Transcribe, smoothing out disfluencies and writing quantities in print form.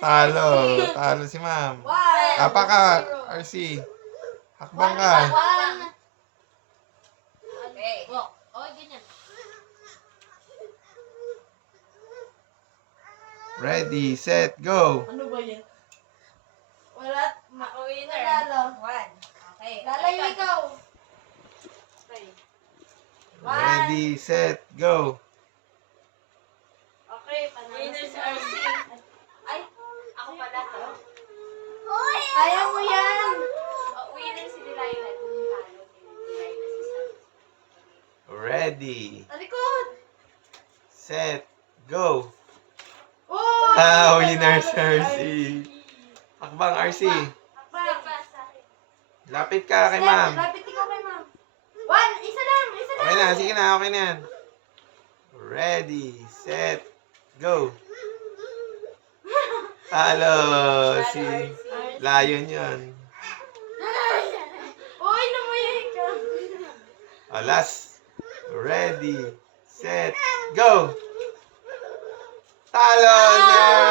Talo. Talo si ma'am. Apa ka, RC. Hakbang ka. Okay. Oh, ganyan. Ready, set, go. Ano ba yan? Wala. Ako winner. Lalo. 1. Okay. Lalayo ikaw. Okay. Ready, set, go. Okay, panalo Winner si si RC. Ay, ako pala to. Kaya mo yan. Oh, winner si Delilah. Yung talo si Delilah si Sam. Ready, Talikod. set, go. Oh! Winner si RC. Hakbang, RC. Step pa sa akin. Lapit ka kay ma'am. Lapit ikaw kay ma'am. Isa lang. Okay na, sige na, okay na yan. Ready, set, go. Talo, si Lion yun. Uy, namayay ka. Last. Ready, set, go. Talo, sir!